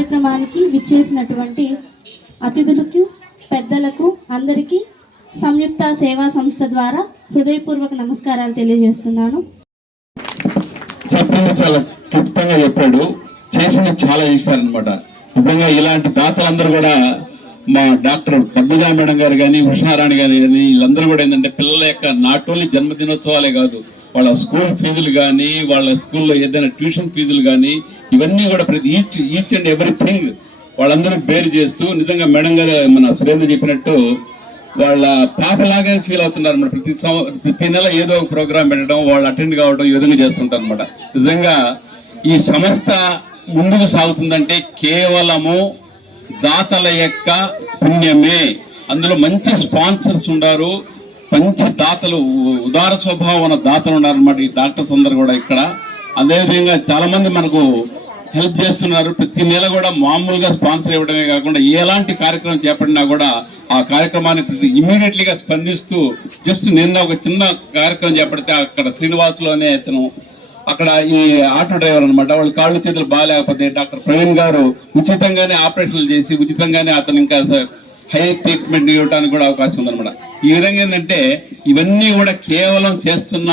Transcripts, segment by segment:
కార్యక్రమానికి విచ్చేసినటువంటి అతిథులకు, పెద్దలకు అందరికీ సంయుక్త సేవా సంస్థ ద్వారా హృదయపూర్వక నమస్కారాలు తెలియజేస్తున్నాను. చెప్పింది చాలా క్లుప్తంగా చెప్పాడు, చేసింది చాలా చేశారనమాట. నిజంగా ఇలాంటి దాతలందరూ కూడా మా డాక్టర్ పద్మజా మేడం గారు కానీ, ఉషారాణి గారు కానీ, వీళ్ళందరూ కూడా ఏంటంటే పిల్లల యొక్క నాట్ ఓన్లీ జన్మదినోత్సవాలే కాదు, వాళ్ళ స్కూల్ ఫీజులు కానీ, వాళ్ళ స్కూల్లో ఏదైనా ట్యూషన్ ఫీజులు కానీ, ఇవన్నీ కూడా ప్రతి ఈచ్ అండ్ ఎవ్రీథింగ్ వాళ్ళందరూ బేర్ చేస్తూ, నిజంగా మేడం గారు మన సురేంద్ర చెప్పినట్టు వాళ్ళ పాపలాగా ఫీల్ అవుతున్నారు అనమాట. ప్రతి నెల ఏదో ఒక ప్రోగ్రామ్ పెట్టడం, వాళ్ళు అటెండ్ కావడం, ఈ విధంగా చేస్తుంటారు అనమాట. నిజంగా ఈ సంస్థ ముందుకు సాగుతుందంటే కేవలము దాతల యొక్క పుణ్యమే. అందులో మంచి స్పాన్సర్స్ ఉన్నారు, మంచి దాతలు, ఉదార స్వభావం ఉన్న దాతలు ఉన్నారన్నమాట ఈ డాక్టర్స్ అందరు కూడా ఇక్కడ. అదేవిధంగా చాలా మంది మనకు హెల్ప్ చేస్తున్నారు. ప్రతి నెల కూడా మామూలుగా స్పాన్సర్ ఇవ్వడమే కాకుండా ఎలాంటి కార్యక్రమం చేపట్టినా కూడా ఆ కార్యక్రమాన్ని ఇమ్మీడియట్లీగా స్పందిస్తూ, జస్ట్ నిన్న ఒక చిన్న కార్యక్రమం చేపడితే అక్కడ శ్రీనివాసులోనే అతను అక్కడ ఈ ఆటో డ్రైవర్ అనమాట, వాళ్ళు కాళ్ళు చేతులు బాగాలేకపోతే డాక్టర్ ప్రవీణ్ గారు ఉచితంగానే ఆపరేషన్లు చేసి ఉచితంగానే అతను ఇంకా హై ట్రీట్మెంట్ ఇవ్వడానికి కూడా అవకాశం ఉందన్నమాట. ఈ విధంగా ఏంటంటే ఇవన్నీ కూడా కేవలం చేస్తున్న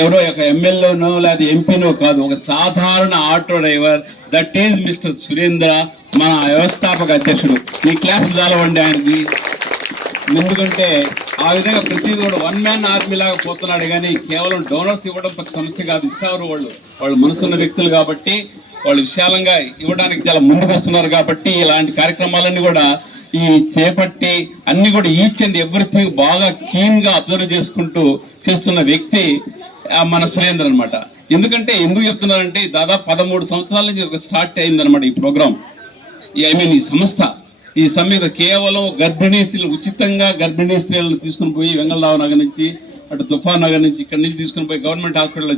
ఎవరో ఒక ఎమ్మెల్యేనో లేదా ఎంపీనో కాదు, ఒక సాధారణ auto driver, that is mister Surendra, మన వ్యవస్థాపక అధ్యక్షుడు. ఈ క్లాస్ చాలవండి ఆయనకి. ఎందుకంటే ఆ విధంగా ప్రతిదీ కూడా వన్ మ్యాన్ ఆర్మీ లాగా పోతున్నాడు, కానీ కేవలం డోనర్స్ ఇవ్వడం పెద్ద సమస్య కాదు. ఇస్తారు వాళ్ళు మనసున్న వ్యక్తులు కాబట్టి, వాళ్ళు విశాలంగా ఇవ్వడానికి చాలా ముందుకు వస్తున్నారు కాబట్టి ఇలాంటి కార్యక్రమాలన్నీ కూడా ఈ చేపట్టి అన్ని కూడా ఈచ్ అండ్ ఎవ్రీథింగ్ బాగా క్లీన్ గా అబ్జర్వ్ చేసుకుంటూ చేస్తున్న వ్యక్తి మన సురేంద్ర అనమాట. ఎందుకంటే ఎందుకు చెప్తున్నారంటే దాదాపు 13 సంవత్సరాల నుంచి స్టార్ట్ అయిందనమాట ఈ ప్రోగ్రామ్, ఈ సంస్థ. ఈ సమయంలో కేవలం గర్భిణీ స్త్రీలు, ఉచితంగా గర్భిణీ స్త్రీలను తీసుకుని పోయి వెంగళరావు నగర్ నుంచి, అటు తుఫాన్ నగర్ నుంచి, ఇక్కడి నుంచి తీసుకుని పోయి గవర్నమెంట్ హాస్పిటల్లో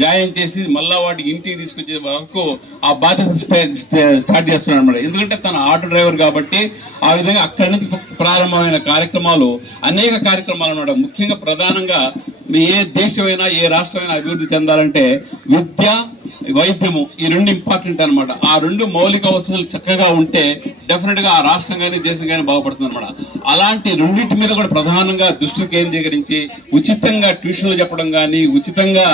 జాయిన్ చేసి మళ్ళా వాటికి ఇంటికి తీసుకొచ్చే వరకు ఆ బాధ్యత స్టార్ట్ చేస్తున్నాడు అనమాట. ఎందుకంటే తన ఆటో డ్రైవర్ కాబట్టి ఆ విధంగా అక్కడి నుంచి ప్రారంభమైన కార్యక్రమాలు అనేక కార్యక్రమాలు అనమాట. ముఖ్యంగా ప్రధానంగా ఏ దేశమైనా ఏ రాష్ట్రమైనా అభివృద్ధి చెందాలంటే విద్య, వైద్యము, ఈ రెండు ఇంపార్టెంట్ అనమాట. ఆ రెండు మౌలిక వసతులు చక్కగా ఉంటే డెఫినెట్ గా ఆ రాష్ట్రం కానీ దేశం కానీ బాగుపడుతుంది అనమాట. అలాంటి రెండింటి మీద కూడా ప్రధానంగా దృష్టి కేంద్రీకరించి ఉచితంగా ట్యూషన్లు చెప్పడం కానీ, ఉచితంగా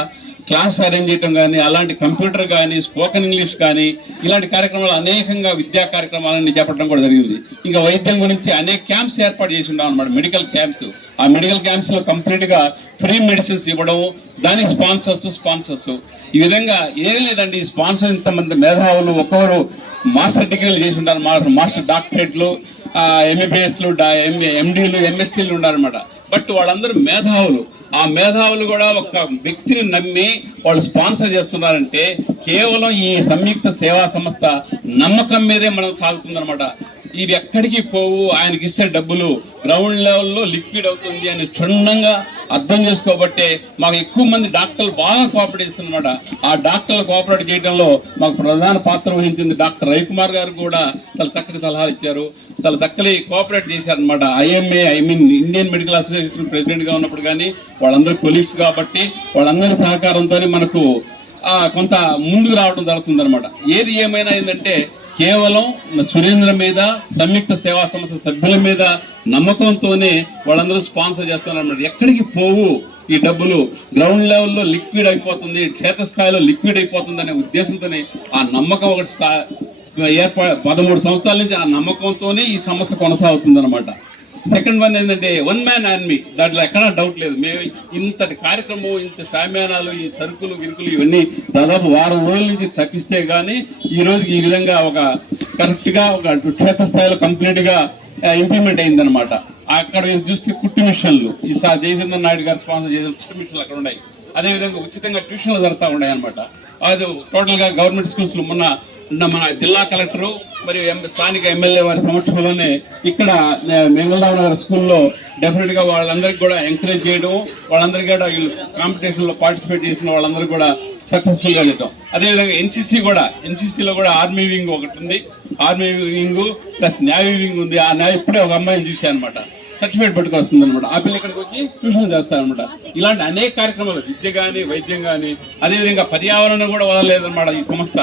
క్లాస్ అరేంజ్ చేయడం కానీ, అలాంటి కంప్యూటర్ కానీ, స్పోకెన్ ఇంగ్లీష్ కానీ, ఇలాంటి కార్యక్రమాలు అనేకంగా విద్యా కార్యక్రమాలన్నీ చేపట్టడం కూడా జరిగింది. ఇంకా వైద్యం గురించి అనేక క్యాంప్స్ ఏర్పాటు చేసి ఉన్నాం అనమాట, మెడికల్ క్యాంప్స్. ఆ మెడికల్ క్యాంప్స్ లో కంప్లీట్ గా ఫ్రీ మెడిసిన్స్ ఇవ్వడం, దానికి స్పాన్సర్స్ ఈ విధంగా ఏం లేదండి. ఈ స్పాన్సర్ ఇంతమంది మేధావులు, ఒక్కొక్కరు మాస్టర్ డిగ్రీలు చేసి ఉంటారు, మాస్టర్ డాక్టరేట్లు, ఎంబీబీఎస్లు, ఎండీలు, ఎంఎస్సీలు ఉన్నారనమాట. బట్ వాళ్ళందరూ మేధావులు. ఆ మేధావులు కూడా ఒక వ్యక్తిని నమ్మి వాళ్ళు స్పాన్సర్ చేస్తున్నారంటే కేవలం ఈ సంయుక్త సేవా సంస్థ నమ్మకం మీదే మనం సాగుతుందన్నమాట. ఇవి ఎక్కడికి పోవు, ఆయనకి ఇస్తే డబ్బులు గ్రౌండ్ లెవెల్లో లిక్విడ్ అవుతుంది అని క్షుణ్ణంగా అర్థం చేసుకోబట్టే మాకు ఎక్కువ మంది డాక్టర్లు బాగా కోఆపరేట్ చేస్తున్నమాట. ఆ డాక్టర్లు కోఆపరేట్ చేయడంలో మాకు ప్రధాన పాత్ర వహించింది డాక్టర్ రవికుమార్ గారు కూడా చాలా చక్కటి సలహాలు ఇచ్చారు, చాలా చక్కటి కోఆపరేట్ చేశారనమాట. ఇండియన్ మెడికల్ అసోసియేషన్ ప్రెసిడెంట్ గా ఉన్నప్పుడు కానీ వాళ్ళందరూ కొలీగ్స్ కాబట్టి వాళ్ళందరి సహకారంతో మనకు కొంత ముందుకు రావడం జరుగుతుంది అనమాట. ఏది ఏమైనా ఏంటంటే కేవలం సురేంద్ర మీద, సంయుక్త సేవా సంస్థ సభ్యుల మీద నమ్మకంతోనే వాళ్ళందరూ స్పాన్సర్ చేస్తున్నారు. ఎక్కడికి పోవు ఈ డబ్బులు, గ్రౌండ్ లెవెల్లో లిక్విడ్ అయిపోతుంది, క్షేత్రస్థాయిలో లిక్విడ్ అయిపోతుంది అనే ఉద్దేశంతోనే ఆ నమ్మకం ఒకటి 13 సంవత్సరాల నుంచి ఆ నమ్మకంతోనే ఈ సంస్థ కొనసాగుతుంది అనమాట. సెకండ్ వన్ ఏంటంటే వన్ మ్యాన్ ఆర్మీ, దాంట్లో ఎక్కడా డౌట్ లేదు. మేము ఇంతటి కార్యక్రమం, ఇంత శామ్యానాలు, ఈ సరుకులు గిరుకులు ఇవన్నీ దాదాపు వారం రోజుల నుంచి తప్పిస్తే గానీ ఈ రోజు ఈ విధంగా ఒక కరెక్ట్ గా ఒక క్షేత్రస్థాయిలో కంప్లీట్ గా ఇంప్లిమెంట్ అయిందనమాట. అక్కడ చూస్తే కుట్టు మిషన్లు, ఈ జయచంద్ర నాయుడు గారు స్పాన్సర్ చేసిన కుట్టు మిషన్లు అక్కడ ఉన్నాయి. అదేవిధంగా ఉచితంగా ట్యూషన్లు జరుగుతూ ఉన్నాయి అనమాట. అది టోటల్ గా గవర్నమెంట్ స్కూల్స్ లో మొన్న మన జిల్లా కలెక్టరు మరియు స్థానిక ఎమ్మెల్యే వారి సమక్షంలోనే ఇక్కడ మెంగళరావు నగర్ స్కూల్లో డెఫినెట్ గా వాళ్ళందరికీ కూడా ఎంకరేజ్ చేయడం, వాళ్ళందరికీ కూడా కాంపిటీషన్ లో పార్టిసిపేట్ చేసిన వాళ్ళందరూ కూడా సక్సెస్ఫుల్ గా చేద్దాం. అదేవిధంగా ఎన్సీసీలో కూడా ఆర్మీ వింగ్ ఒకటి ఉంది, army wing plus navy wing ఉంది. ఆ నేవీ ఇప్పుడే ఒక అమ్మాయిని చూశాను అనమాట, సర్టిఫికేట్ పట్టుకొస్తుంది అనమాట. ఆ పిల్లలు ఇక్కడికి వచ్చి ట్యూషన్ చేస్తారనమాట. ఇలాంటి అనేక కార్యక్రమాలు, విద్య కానీ, వైద్యం కానీ, అదేవిధంగా పర్యావరణం కూడా వదలలేదన్నమాట ఈ సంస్థ.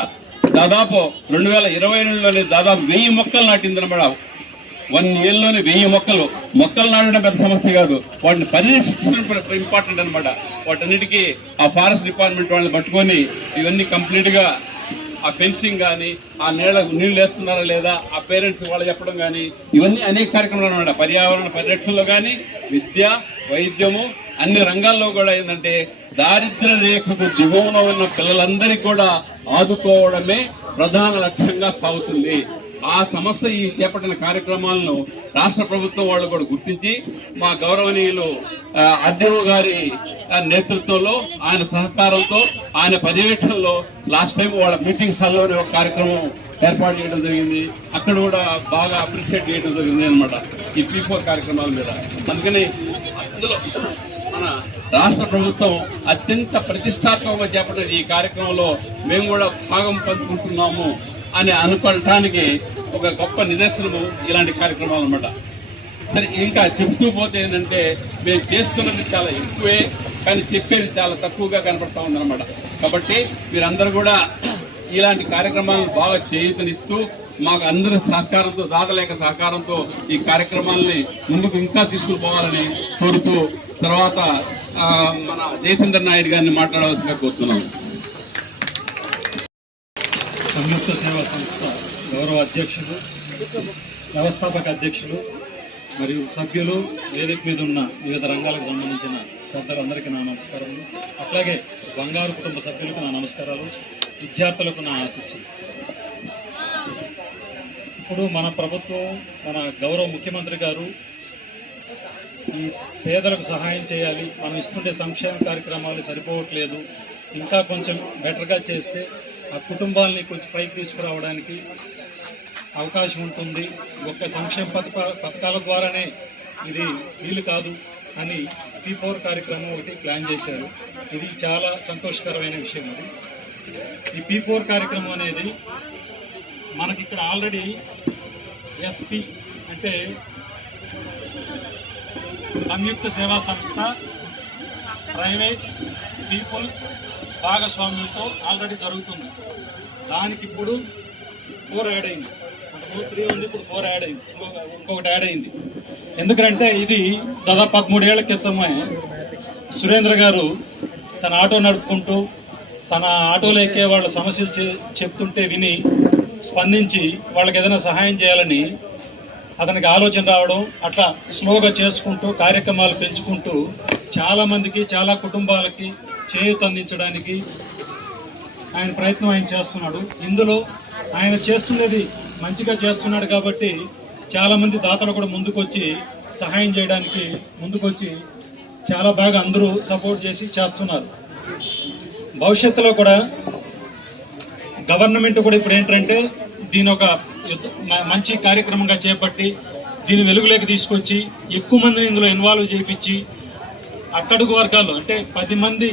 దాదాపు 2022లోనే దాదాపు 1000 మొక్కలు నాటిందన్నమాట. 1 ఇయర్లోనే 1000 మొక్కలు నాటడం పెద్ద సమస్య కాదు, వాటిని పరిరక్షించడం ఇంపార్టెంట్ అనమాట. వాటన్నిటికీ ఆ ఫారెస్ట్ డిపార్ట్మెంట్ వాళ్ళని పట్టుకొని ఇవన్నీ కంప్లీట్గా ఆ ఫెన్సింగ్ కానీ, ఆ నీళ్ళు వేస్తున్నారా లేదా, ఆ పేరెంట్స్ వాళ్ళు చెప్పడం కానీ, ఇవన్నీ అనేక కార్యక్రమాలు అనమాట. పర్యావరణ పరిరక్షణలో కానీ, విద్య, వైద్యము, అన్ని రంగాల్లో కూడా ఏంటంటే దారిద్ర్య రేఖకు దిగువన ఉన్న పిల్లలందరికీ కూడా ఆదుకోవడమే ప్రధాన లక్ష్యంగా సాగుతుంది. ఆ సంస్థ ఈ చేపట్టిన కార్యక్రమాలను రాష్ట్ర ప్రభుత్వం వాళ్ళు కూడా గుర్తించి మా గౌరవనీయులు అధ్యక్షుడు గారి నేతృత్వంలో, ఆయన సహకారంతో, ఆయన పర్యవేక్షణలో లాస్ట్ టైం వాళ్ళ మీటింగ్ హాల్లోనే ఒక కార్యక్రమం ఏర్పాటు చేయడం జరిగింది. అక్కడ కూడా బాగా అప్రిషియేట్ చేయడం జరిగింది అనమాట ఈ P4 కార్యక్రమాల మీద. అందుకని అందులో మన రాష్ట్ర ప్రభుత్వం అత్యంత ప్రతిష్టాత్మకంగా చేపట్టిన ఈ కార్యక్రమంలో మేము కూడా భాగం పంచుకుంటున్నాము అని అనుకోవటానికి ఒక గొప్ప నిదర్శనము ఇలాంటి కార్యక్రమాలు అనమాట. సరే, ఇంకా చెప్తూ పోతే ఏంటంటే మేము చేస్తున్నది చాలా ఎక్కువే, కానీ చెప్పేది చాలా తక్కువగా కనపడతా ఉందన్నమాట. కాబట్టి మీరందరూ కూడా ఇలాంటి కార్యక్రమాలను బాగా చేయూతనిస్తూ మాకు అందరి సహకారంతో, దాతలేక సహకారంతో ఈ కార్యక్రమాలని ముందుకు ఇంకా తీసుకుపోవాలని కోరుతూ తర్వాత మన జయచంద్ర నాయుడు గారిని మాట్లాడవలసిగా కోరుతున్నాం. సంయుక్త సేవా సంస్థ గౌరవ అధ్యక్షులు, వ్యవస్థాపక అధ్యక్షులు మరియు సభ్యులు, వేదిక మీద ఉన్న వివిధ రంగాలకు సంబంధించిన పెద్దలందరికీ నా నమస్కారాలు. అట్లాగే బంగారు కుటుంబ సభ్యులకు నా నమస్కారాలు, విద్యార్థులకు నా ఆశీస్సులు. ఇప్పుడు మన ప్రభుత్వం, మన గౌరవ ముఖ్యమంత్రి గారు ఈ పేదలకు సహాయం చేయాలి, మనం ఇస్తుండే సంక్షేమ కార్యక్రమాలు సరిపోవట్లేదు, ఇంకా కొంచెం బెటర్గా చేస్తే ఆ కుటుంబాలని కొంచెం పైకి తీసుకురావడానికి అవకాశం ఉంటుంది, ఒక్క సంక్షేమ పథకాల ద్వారానే ఇది వీలు కాదు అని P4 కార్యక్రమం ఒకటి ప్లాన్ చేశారు. ఇది చాలా సంతోషకరమైన విషయం. అది ఈ P4 కార్యక్రమం అనేది మనకి ఇక్కడ ఆల్రెడీ SP అంటే సంయుక్త సేవా సంస్థ ప్రైవేట్ పీపుల్ భాగస్వామ్యంతో ఆల్రెడీ జరుగుతుంది. దానికి ఇప్పుడు 4 యాడ్ అయింది. 3 ఉంది, ఇప్పుడు 4 యాడ్ అయింది, ఇంకొకటి యాడ్ అయింది. ఎందుకంటే ఇది దాదాపు 13 ఏళ్ల క్రితమే సురేంద్ర గారు తన ఆటో నడుపుకుంటూ తన ఆటోలో ఎక్కే వాళ్ళ సమస్యలు చెప్తుంటే విని స్పందించి వాళ్ళకి ఏదైనా సహాయం చేయాలని అతనికి ఆలోచన రావడం, అట్లా స్లోగా చేసుకుంటూ కార్యక్రమాలు పెంచుకుంటూ చాలామందికి, చాలా కుటుంబాలకి చేయూత అందించడానికి ఆయన ప్రయత్నం ఆయన చేస్తున్నాడు. ఇందులో ఆయన చేస్తున్నది మంచిగా చేస్తున్నాడు కాబట్టి చాలామంది దాతలు కూడా ముందుకొచ్చి సహాయం చేయడానికి ముందుకొచ్చి చాలా బాగా అందరూ సపోర్ట్ చేసి చేస్తున్నారు. భవిష్యత్తులో కూడా గవర్నమెంట్ కూడా ఇప్పుడు ఏంటంటే దీని ఒక మంచి కార్యక్రమంగా చేపట్టి దీని వెలుగులోకి తీసుకొచ్చి ఎక్కువ మందిని ఇందులో ఇన్వాల్వ్ చేయించి అట్టడుగు వర్గాలు అంటే 10 మంది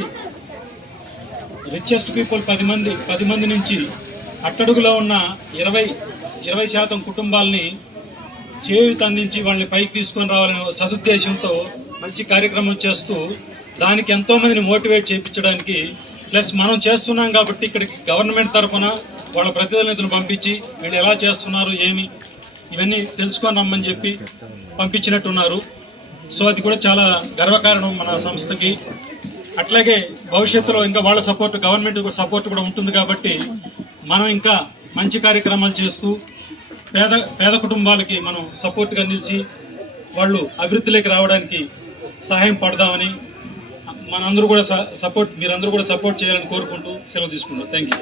రిచెస్ట్ పీపుల్ 10 మంది నుంచి అట్టడుగులో ఉన్న 20% కుటుంబాలని చేయూత అందించి వాళ్ళని పైకి తీసుకొని రావాలనే సదుద్దేశంతో మంచి కార్యక్రమం చేస్తూ దానికి ఎంతోమందిని మోటివేట్ చేయించడానికి, ప్లస్ మనం చేస్తున్నాం కాబట్టి ఇక్కడికి గవర్నమెంట్ తరఫున వాళ్ళ ప్రతినిధులను పంపించి వీళ్ళు ఎలా చేస్తున్నారు ఏమి ఇవన్నీ తెలుసుకొని రమ్మని చెప్పి పంపించినట్టున్నారు. సో అది కూడా చాలా గర్వకారణం మన సంస్థకి. అట్లాగే భవిష్యత్తులో ఇంకా వాళ్ళ సపోర్ట్, గవర్నమెంట్ సపోర్ట్ కూడా ఉంటుంది కాబట్టి మనం ఇంకా మంచి కార్యక్రమాలు చేస్తూ పేద కుటుంబాలకి మనం సపోర్ట్గా నిలిచి వాళ్ళు అభివృద్ధిలోకి రావడానికి సహాయం పడదామని మనందరూ కూడా మీరందరూ కూడా సపోర్ట్ చేయాలని కోరుకుంటూ సెలవు తీసుకుంటాం. Thank you.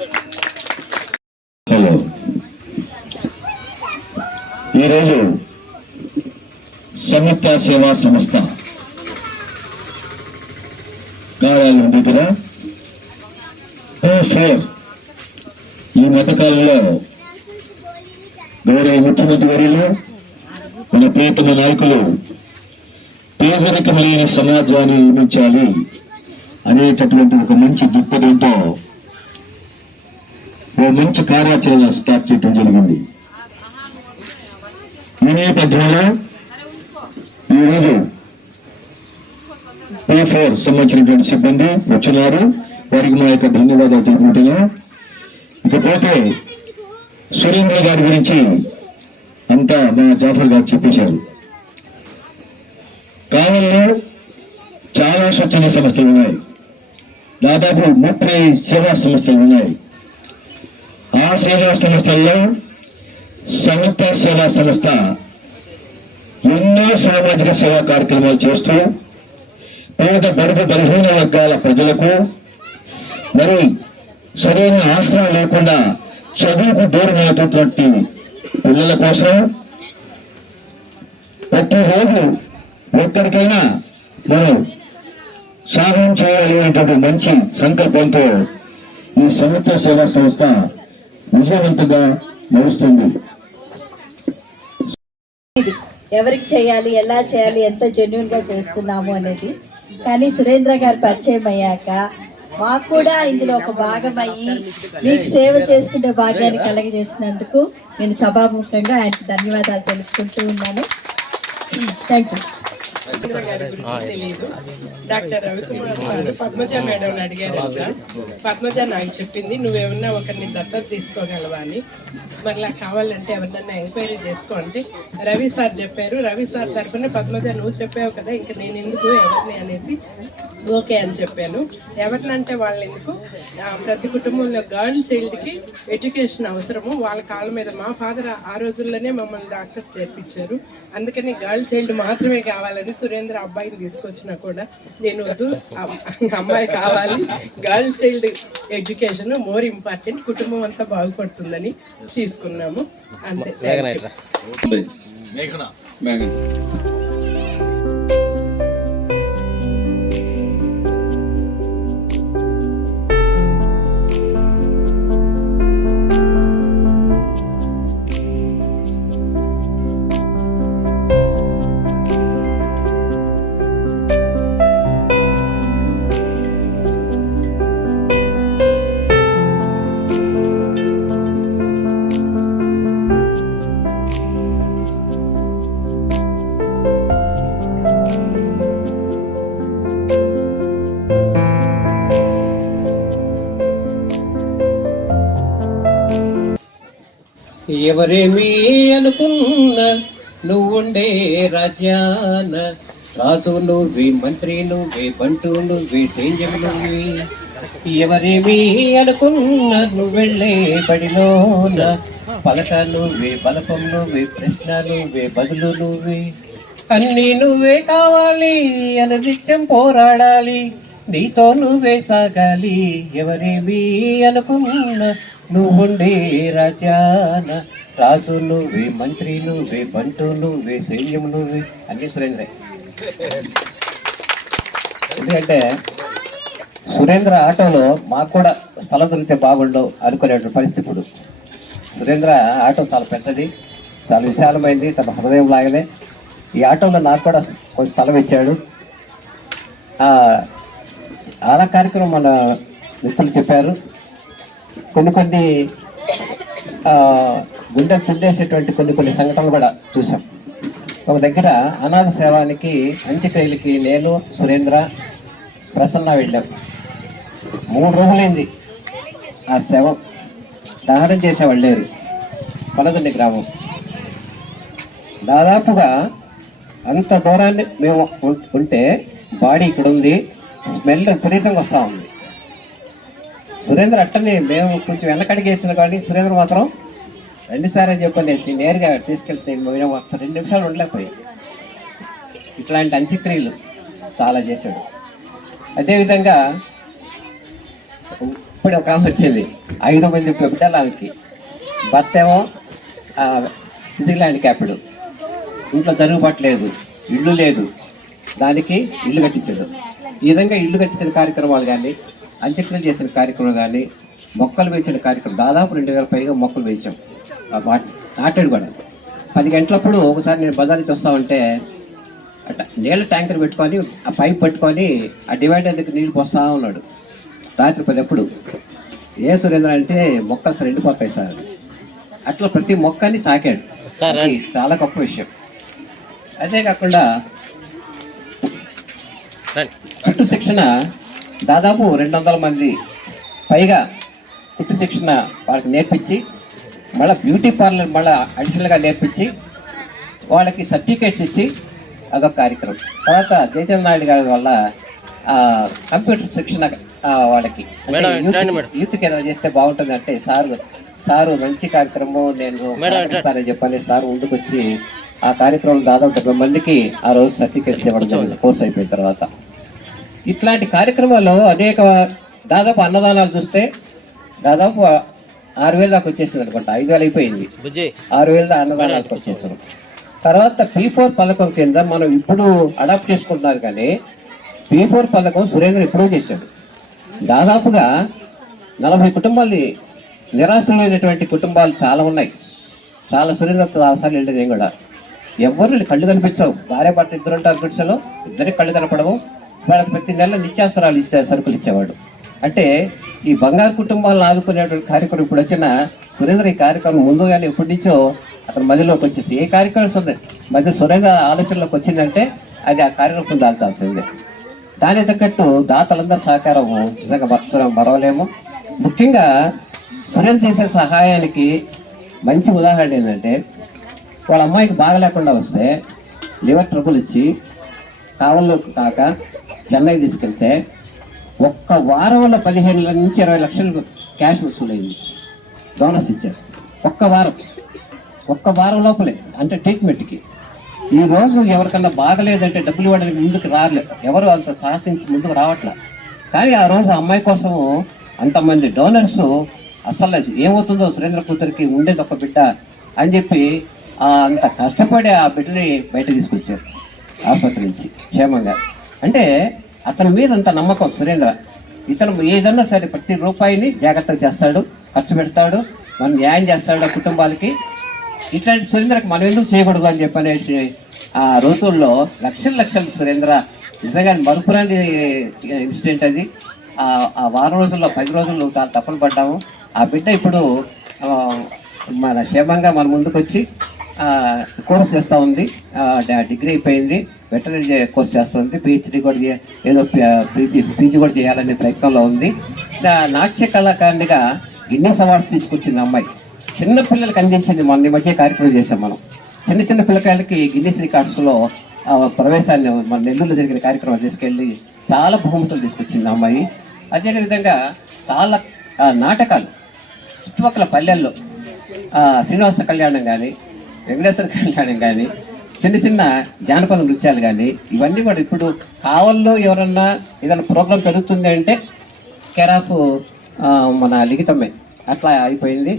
ఈరోజు సంయుక్త సేవా సంస్థ కార్యాలయం దగ్గర P4 ఈ మధ్యకాలంలో గౌరవ ముఖ్యమంత్రి వర్యులు, మన ప్రియతమ నాయకులు పేదరికమైన సమాజాన్ని నిర్మించాలి అనేటటువంటి ఒక మంచి దృక్పథంతో ఓ మంచి కార్యాచరణ స్టార్ట్ చేయడం జరిగింది. ఈ నేపథ్యంలో ఈరోజు P4 సంబంధించినటువంటి సిబ్బంది వచ్చినారు. వారికి మా యొక్క ధన్యవాదాలు తెలుపుకుంటున్నాం. ఇకపోతే సురేంద్ర గారి గురించి అంతా మా జాఫర్ గారు చెప్పేశారు. కావలిలో చాలా స్వచ్ఛంద సంస్థలు ఉన్నాయి, దాదాపు 30 సేవా సంస్థలు ఉన్నాయి. ఆ సేవా సంస్థల్లో సంయుక్త సేవా సంస్థ ఎన్నో సామాజిక సేవా కార్యక్రమాలు చేస్తూ పేద బడుగు బలహీన వర్గాల ప్రజలకు మరి సరైన ఆసరా లేకుండా చదువుకు దూరమవుతున్నటువంటి పిల్లల కోసం ప్రతిరోజు ఎక్కడికైనా మనం సహాయం చేయాలి అనేటువంటి మంచి సంకల్పంతో ఈ సంయుక్త సేవా సంస్థ విజయవంతంగా నడుస్తుంది. ఎవరికి చేయాలి, ఎలా చేయాలి, ఎంత జెన్యున్ గా చేస్తున్నాము అనేది. కానీ సురేంద్ర గారు పరిచయం అయ్యాక మాకు కూడా ఇందులో ఒక భాగం అయ్యి మీకు సేవ చేసుకునే భాగ్యాన్ని కలగజేసినందుకు నేను సభాముఖంగా ఆయనకు ధన్యవాదాలు తెలుసుకుంటూ ఉన్నాను. Thank you. తెలియదు. డాక్టర్ రవికుమార్ గారు పద్మజ మేడం అడిగారంట. పద్మజ నాకు చెప్పింది, నువ్వేమన్నా ఒకరిని దత్తత తీసుకోగలవా అని. మరలా కావాలంటే ఎవరినన్నా ఎంక్వైరీ చేసుకో అంటే రవి సార్ చెప్పారు. రవి సార్ తరఫున పద్మజ నువ్వు చెప్పావు కదా, ఇంకా నేను ఎందుకు ఎవరిని అనేసి ఓకే అని చెప్పాను. ఎవరినంటే వాళ్ళు ఎందుకు, ప్రతి కుటుంబంలో గర్ల్ చైల్డ్కి ఎడ్యుకేషన్ అవసరము. వాళ్ళ కాళ్ళ మీద మా ఫాదర్ ఆ రోజుల్లోనే మమ్మల్ని డాక్టర్ చేర్పించారు. అందుకని గర్ల్ చైల్డ్ మాత్రమే కావాలని సురేంద్ర అబ్బాయిని తీసుకొచ్చినా కూడా నేను వద్దు, అమ్మాయి కావాలి, girl child education more important, కుటుంబం అంతా బాగుపడుతుందని తీసుకున్నాము. అంతే. ఎవరేమీ అనుకున్నా నువ్వుండే రాజ్యాన, రాజు నువ్వే, మంత్రి నువ్వే, బంటు నువ్వే, సైన్యం నువ్వే. ఎవరేమీ అనుకున్నా నువ్వెళ్ళే బడిలోన, పలక నువ్వే, బలపం నువ్వే, ప్రశ్న నువ్వే, బదులు నువ్వే. అన్నీ నువ్వే కావాలి అని నిత్యం పోరాడాలి, నీతో నువ్వే సాగాలి. ఎవరేమీ అనుకున్నా నువ్వుండే రాజ్యాన, రాజు నువ్వే, మంత్రి నువ్వే, బంటు నువ్వే, సైన్యం నువ్వే. అన్నీ సురేంద్రే. ఎందుకంటే సురేంద్ర ఆటోలో మాకు కూడా స్థలం దొరికితే బాగుండవు అనుకునేటువంటి పరిస్థితి. ఇప్పుడు సురేంద్ర ఆటో చాలా పెద్దది, చాలా విశాలమైంది, తన హృదయం లాగానే. ఈ ఆటోలో నాకు కూడా కొంచెం స్థలం ఇచ్చాడు. చాలా కార్యక్రమం మన మిత్రులు చెప్పారు. కొన్ని గుండె పిండేసేటువంటి కొన్ని సంఘటనలు కూడా చూసాం. ఒక దగ్గర అనాథ సేవానికి అంత్యక్రియలకి నేను, సురేంద్ర, ప్రసన్న వెళ్ళాం. 3 రోజులైంది ఆ శవం దహనం చేసేవాళ్ళు లేరు. కొనదండి గ్రామం. దాదాపుగా అంత దూరాన్ని మేము ఉంటే బాడీ ఇక్కడ ఉంది, స్మెల్ విపరీతంగా వస్తూ ఉంది. సురేంద్ర అట్టని మేము కొంచెం వెనకడిగేసిన కానీ సురేంద్ర మాత్రం 2 సార్లు అని చెప్పనేసి నేరుగా తీసుకెళ్తే మేము ఒకసారి 2 నిమిషాలు ఉండలేకపోయాం. ఇట్లాంటి అంత్యక్రియలు చాలా చేశాడు. అదేవిధంగా ఇప్పుడు ఒక ఆమె వచ్చింది, 5 మంది బిడ్డలు ఆమెకి. భర్త ఏమో ఫిజికల్ హ్యాండిక్యాప్డ్, ఇంట్లో జరుగుబాట్లేదు, ఇల్లు లేదు, దానికి ఇల్లు కట్టించాడు. ఈ విధంగా ఇల్లు కట్టించిన కార్యక్రమాలు కానీ, అంత్యక్రియలు చేసిన కార్యక్రమం కానీ, మొక్కలు పెంచిన కార్యక్రమం దాదాపు 2000 పైగా మొక్కలు పెంచాం. నాటాడు కూడా. 10 గంటలప్పుడు ఒకసారి నేను బజార్ నుంచి వస్తామంటే అట్లా నీళ్ళ ట్యాంకర్ పెట్టుకొని ఆ పైప్ పట్టుకొని ఆ డివైడర్ దగ్గర నీళ్ళు పోస్తా ఉన్నాడు రాత్రి 10 అప్పుడు. ఏ సురేంద్ర అంటే మొక్కలు అసలు ఎండిపోతాయి సార్. అట్లా ప్రతి మొక్కని సాకాడు. చాలా గొప్ప విషయం. అదే కాకుండా ఇటు శిక్షణ దాదాపు 200 మంది పైగా కుట్టు శిక్షణ వాళ్ళకి నేర్పించి, మళ్ళీ బ్యూటీ పార్లర్ మళ్ళీ అడిషనల్గా నేర్పించి వాళ్ళకి సర్టిఫికేట్స్ ఇచ్చి అదొక కార్యక్రమం. తర్వాత జయచంద్ర నాయుడు గారి వల్ల కంప్యూటర్ శిక్షణ వాళ్ళకి యూత్కి ఏదైనా చేస్తే బాగుంటుంది అంటే సారు మంచి కార్యక్రమం నేను సహకరిస్తానని చెప్పని సార్ ముందుకు వచ్చి ఆ కార్యక్రమం దాదాపు 70 మందికి ఆ రోజు సర్టిఫికేట్స్ ఇవ్వడం జరిగింది కోర్స్ అయిపోయిన తర్వాత. ఇట్లాంటి కార్యక్రమాల్లో అనేక దాదాపు అన్నదానాలు చూస్తే దాదాపు 6,000 దాకా వచ్చేసింది అనుకుంటా, 5,000 అయిపోయింది, 6,000 అన్నదానాలకు వచ్చేసారు. తర్వాత P4 పథకం కింద మనం ఇప్పుడు అడాప్ట్ చేసుకుంటున్నారు, కానీ P4 పథకం సురేంద్ర ఎప్పుడో చేశాడు. దాదాపుగా 40 కుటుంబాలు, నిరాశ్రమైనటువంటి కుటుంబాలు చాలా ఉన్నాయి. చాలా సురేంద్ర చాలాసార్లు వెళ్ళి నేను కూడా ఎవరు కళ్ళు కనిపించవు. భార్య భర్త ఇద్దరు ఉంటారు గుడిసెలో, ఇద్దరికి కళ్ళు కనపడవు. వాళ్ళకి ప్రతి నెల నిత్యావసరాలు సరుకులు ఇచ్చేవాడు. అంటే ఈ బంగారు కుటుంబాలను ఆదుకునేటువంటి కార్యక్రమం ఇప్పుడు వచ్చిన సురేంద్ర ఈ కార్యక్రమం ముందుగానే ఎప్పటి నుంచో అతని మధ్యలోకి వచ్చేసి ఏ కార్యక్రమం ఉంది మధ్య సురేంద్ర ఆలోచనలోకి వచ్చిందంటే అది ఆ కార్యక్రమం దాల్చాల్సిందే. దాని తగ్గట్టు దాతలందరూ సహకారం నిజంగా మరవలేము. ముఖ్యంగా సురేంద్ర చేసే సహాయానికి మంచి ఉదాహరణ ఏంటంటే, వాళ్ళ అమ్మాయికి బాగా లేకుండా వస్తే లివర్ ట్రబుల్ ఇచ్చి కావల్లో కాక చెన్నై తీసుకెళ్తే ఒక్క వారంలో 15 నుంచి 20 లక్షలు క్యాష్ వసూలైంది. డోనర్స్ ఇచ్చారు ఒక్క వారం లోపలే, అంటే ట్రీట్మెంట్కి. ఈ రోజు ఎవరికన్నా బాగలేదంటే డబ్బులు ఇవ్వడానికి ముందుకు రాలేదు, ఎవరు అంత సాహసించి ముందుకు రావట్లే. కానీ ఆ రోజు అమ్మాయి కోసం అంతమంది డోనర్స్ అసలు ఏమవుతుందో సురేంద్ర కూతురికి ఉండేది ఒక బిడ్డ అని చెప్పి అంత కష్టపడి ఆ బిడ్డని బయట తీసుకొచ్చారు ఆసుపత్రి నుంచి క్షేమంగా. అంటే అతని మీద అంత నమ్మకం సురేంద్ర. ఇతను ఏదన్నా సరే ప్రతి రూపాయిని జాగ్రత్తగా చేస్తాడు, ఖర్చు పెడతాడు, మనం న్యాయం చేస్తాడు కుటుంబాలకి. ఇట్లాంటి సురేంద్రకి మనం ఎందుకు చేయకూడదు అని చెప్పనేసి ఆ రోజుల్లో లక్షలు సురేంద్ర నిజంగా మరుపురాని ఇన్సిడెంట్ అది. ఆ వారం రోజుల్లో 10 రోజుల్లో చాలా తప్పని పడ్డాము. ఆ బిడ్డ ఇప్పుడు మన క్షేమంగా మన ముందుకు వచ్చి కోర్స్ చేస్తూ ఉంది, డిగ్రీ అయిపోయింది, వెటనరీ కోర్స్ చేస్తుంది, PhD కూడా ఏదో పీజీ కూడా చేయాలనే ప్రయత్నంలో ఉంది. నాట్య కళాకారునిగా గిన్నెస్ అవార్డ్స్ తీసుకొచ్చింది అమ్మాయి. చిన్న పిల్లలకి అందించింది. మన మధ్య కార్యక్రమం చేసాం మనం. చిన్న పిల్లకాయలకి గిన్నెస్ రికార్డ్స్లో ప్రవేశాన్ని మన నెల్లూరులో జరిగిన కార్యక్రమం తీసుకెళ్ళి చాలా బహుమతులు తీసుకొచ్చింది అమ్మాయి. అదేవిధంగా చాలా నాటకాలు చుట్టుపక్కల పల్లెల్లో శ్రీనివాస కళ్యాణం కానీ, వెంకటేశ్వర కళ్యాణం కానీ, చిన్న జానపద నృత్యాలు కానీ, ఇవన్నీ కూడా ఇప్పుడు కావల్లో ఎవరన్నా ఏదైనా ప్రోగ్రాం జరుగుతుంది అంటే కేర్ ఆఫ్ మన లిఖితమ్మే అట్లా అయిపోయింది.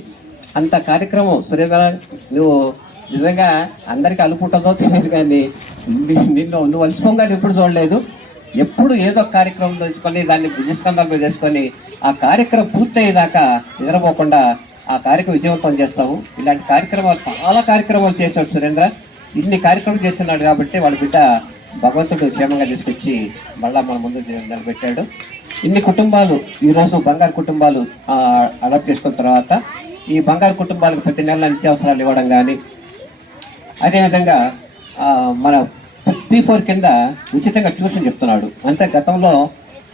అంత కార్యక్రమం సురేంద్ర, నువ్వు నిజంగా అందరికీ అలుపుంటుందో తెలియదు, కానీ నువ్వు అలసిపోగా ఎప్పుడు చూడలేదు. ఎప్పుడు ఏదో కార్యక్రమం తెలుసుకొని దాన్ని భుజస్కంధాల మీద చేసుకొని ఆ కార్యక్రమం పూర్తయ్యేదాకా నిద్రపోకుండా ఆ కార్యక్రమం విజయవంతం చేస్తావు. ఇలాంటి కార్యక్రమాలు చాలా కార్యక్రమాలు చేశాడు సురేంద్ర. ఇన్ని కార్యక్రమాలు చేస్తున్నాడు కాబట్టి వాళ్ళ బిడ్డ భగవంతుడు క్షేమంగా తీసుకొచ్చి మళ్ళా మన ముందు నిలబెట్టాడు. ఇన్ని కుటుంబాలు ఈరోజు బంగారు కుటుంబాలు అడాప్ట్ చేసుకున్న తర్వాత ఈ బంగారు కుటుంబాలకు ప్రతి నెల నిత్యావసరాలు ఇవ్వడం కానీ, అదేవిధంగా మన P4 కింద ఉచితంగా ట్యూషన్ చెప్తున్నాడు. అంతే గతంలో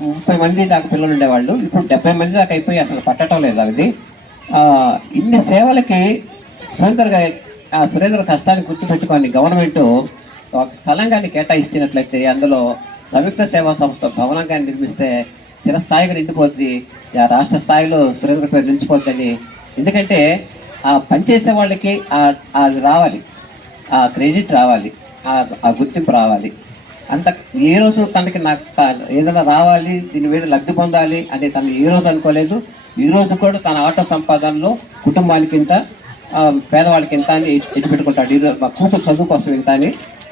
30 మంది దాకా పిల్లలు ఉండేవాళ్ళు, ఇప్పుడు 70 మంది దాకా అయిపోయి అసలు పట్టడం లేదు అది. ఇన్ని సేవలకి సురేంద్ర కష్టాన్ని గుర్తుపెట్టుకొని గవర్నమెంట్ ఒక స్థలం కానీ కేటాయిస్తున్నట్లయితే అందులో సంయుక్త సేవా సంస్థ భవనం కానీ నిర్మిస్తే చిరస్థాయిగా నిండిపోద్ది, రాష్ట్ర స్థాయిలో సురేంద్ర పేరు నిలిచిపోద్దని. ఎందుకంటే ఆ పనిచేసే వాళ్ళకి అది రావాలి, ఆ క్రెడిట్ రావాలి, ఆ గుర్తింపు రావాలి. అంత ఏ రోజు తనకి నాకు ఏదైనా రావాలి, దీని మీద లబ్ధి పొందాలి అని తను ఏ రోజు అనుకోలేదు. ఈ రోజు కూడా తన ఆటో సంపాదనలో కుటుంబానికి ఇంత, పేదవాళ్ళకి ఇంత అని ఎత్తి పెట్టుకుంటాడు. ఈరోజు మా కూతురు చదువు కోసం ఇంత అని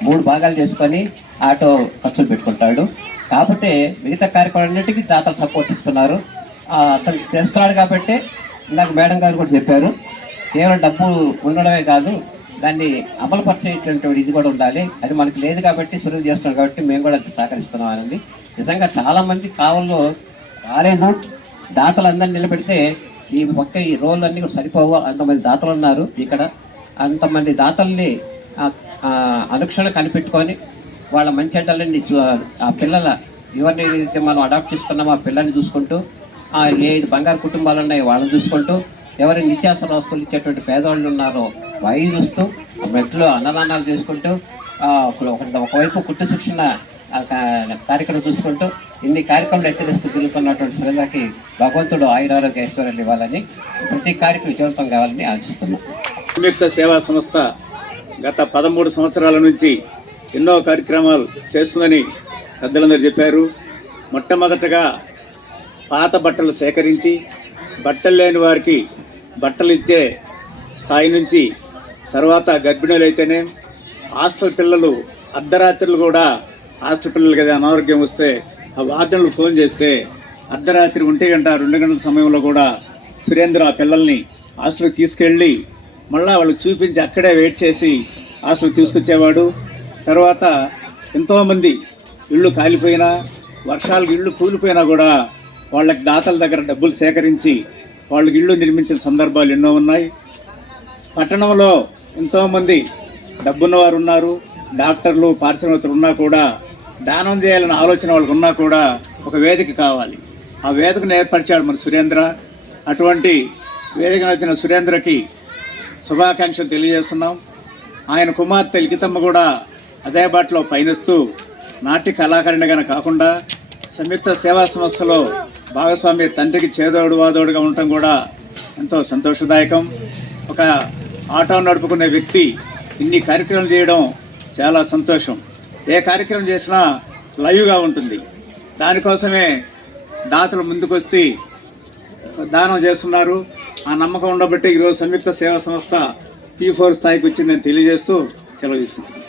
3 భాగాలు చేసుకొని ఆటో ఖర్చులు పెట్టుకుంటాడు. కాబట్టి మిగతా కార్యక్రమాలన్నిటికీ దాతలు సపోర్ట్ ఇస్తున్నారు. అతను చేస్తున్నాడు కాబట్టి ఇందాక మేడం గారు కూడా చెప్పారు, కేవలం డబ్బు ఉండడమే కాదు, దాన్ని అమలుపరిచేటువంటి ఇది కూడా ఉండాలి. అది మనకి లేదు కాబట్టి సులువు చేస్తున్నాం కాబట్టి మేము కూడా సహకరిస్తున్నాం అనేది. నిజంగా చాలామంది కావల్లో రాలేదు, దాతలందరినీ నిలబెడితే ఈ పక్క ఈ రోళ్ళు అన్నీ కూడా సరిపోవు. అంతమంది దాతలు ఉన్నారు ఇక్కడ. అంతమంది దాతల్ని అనుక్షణం కనిపెట్టుకొని వాళ్ళ మంచి చెడ్డలన్నీ ఆ పిల్లల ఎవరిని మనం అడాప్ట్ చేస్తున్నామో ఆ పిల్లల్ని చూసుకుంటూ ఏ బంగారు కుటుంబాలు ఉన్నాయి వాళ్ళని చూసుకుంటూ, ఎవరైనా నిత్యావసర వస్తువులు ఇచ్చేటువంటి పేదవాళ్ళు ఉన్నారో వాయి చూస్తూ, మెట్లో అన్నదానాలు చేసుకుంటూ, ఒకవైపు కుట్టు శిక్షణ కార్యక్రమం చూసుకుంటూ ఇన్ని కార్యక్రమాలు ఎత్తిరేసుకు తిరుగుతున్నటువంటి సురేంద్రకి భగవంతుడు ఆయురారోగ్య ఐశ్వర్యాలు ఇవ్వాలని, ప్రతి కార్యక్రమం విజయవంతం కావాలని ఆశిస్తున్నాం. సంయుక్త సేవా సంస్థ గత 13 సంవత్సరాల నుంచి ఎన్నో కార్యక్రమాలు చేస్తుందని పెద్దలందరూ చెప్పారు. మొట్టమొదటగా పాత బట్టలు సేకరించి బట్టలు లేని వారికి బట్టలు ఇచ్చే స్థాయి నుంచి, తర్వాత గర్భిణీలు అయితేనే హాస్టల్ పిల్లలు అర్ధరాత్రులు కూడా, హాస్టల్ పిల్లలు కదా అనారోగ్యం వస్తే ఆ వార్డెన్లు ఫోన్ చేస్తే అర్ధరాత్రి 1 గంట 2 గంటల సమయంలో కూడా సురేంద్ర ఆ పిల్లల్ని హాస్టల్కి తీసుకెళ్ళి మళ్ళా వాళ్ళు చూపించి అక్కడే వెయిట్ చేసి హాస్టల్కి తీసుకొచ్చేవాడు. తర్వాత ఎంతోమంది ఇళ్ళు కాలిపోయినా, వర్షాలకు ఇళ్ళు కూలిపోయినా కూడా వాళ్ళకి దాతల దగ్గర డబ్బులు సేకరించి వాళ్ళకి ఇళ్ళు నిర్మించిన సందర్భాలు ఎన్నో ఉన్నాయి. పట్టణంలో ఎంతోమంది డబ్బున్నవారు ఉన్నారు, డాక్టర్లు, పారిశ్రామికవేత్తలు ఉన్నా కూడా దానం చేయాలన్న ఆలోచన వాళ్ళకు ఉన్నా కూడా ఒక వేదిక కావాలి. ఆ వేదికను ఏర్పరిచాడు మన సురేంద్ర. అటువంటి వేదిక వచ్చిన సురేంద్రకి శుభాకాంక్షలు తెలియజేస్తున్నాం. ఆయన కుమార్తె లిఖితమ్మ కూడా అదే బాటలో పయనిస్తూ నాట్య కళాకారిణిగానే కాకుండా సంయుక్త సేవా సంస్థలో భాగస్వామి, తండ్రికి చేదోడు వాదోడుగా ఉండటం కూడా ఎంతో సంతోషదాయకం. ఒక ఆటో నడుపుకునే వ్యక్తి ఇన్ని కార్యక్రమాలు చేయడం చాలా సంతోషం. ఏ కార్యక్రమం చేసినా లైవ్గా ఉంటుంది. దానికోసమే దాతలు ముందుకొచ్చి దానం చేస్తున్నారు. ఆ నమ్మకం ఉండబట్టి ఈరోజు సంయుక్త సేవా సంస్థ P4 స్థాయికి వచ్చిందని తెలియజేస్తూ సెలవు తీసుకుంటున్నాను.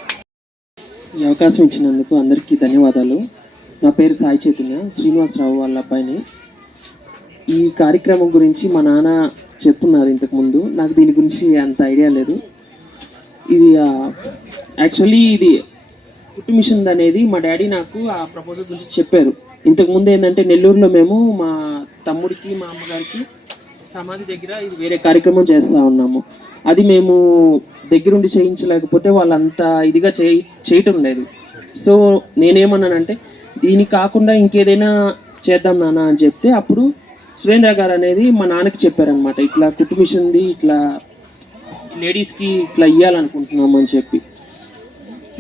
ఈ అవకాశం ఇచ్చినందుకు అందరికీ ధన్యవాదాలు. నా పేరు సాయి చైతన్య, శ్రీనివాసరావు వాళ్ళ అబ్బాయిని. ఈ కార్యక్రమం గురించి మా నాన్న చెప్పున్నారు ఇంతకుముందు. నాకు దీని గురించి అంత ఐడియా లేదు. ఇది యాక్చువల్లీ ఇది కుట్టు మిషన్ అనేది మా డాడీ నాకు ఆ ప్రపోజల్ గురించి చెప్పారు. ఇంతకుముందు ఏంటంటే నెల్లూరులో మేము మా తమ్ముడికి, మా అమ్మగారికి సమాధి దగ్గర ఇది వేరే కార్యక్రమం చేస్తూ ఉన్నాము. అది మేము దగ్గరుండి చేయించలేకపోతే వాళ్ళంతా ఇదిగా చేయటం లేదు. సో నేనేమన్నానంటే దీని కాకుండా ఇంకేదైనా చేద్దాం నాన్న అని చెప్తే అప్పుడు సురేంద్ర గారు అనేది మా నాన్నకి చెప్పారనమాట, ఇట్లా కుట్టు మిషన్ది ఇట్లా లేడీస్కి ఇట్లా ఇవ్వాలనుకుంటున్నాము అని చెప్పి.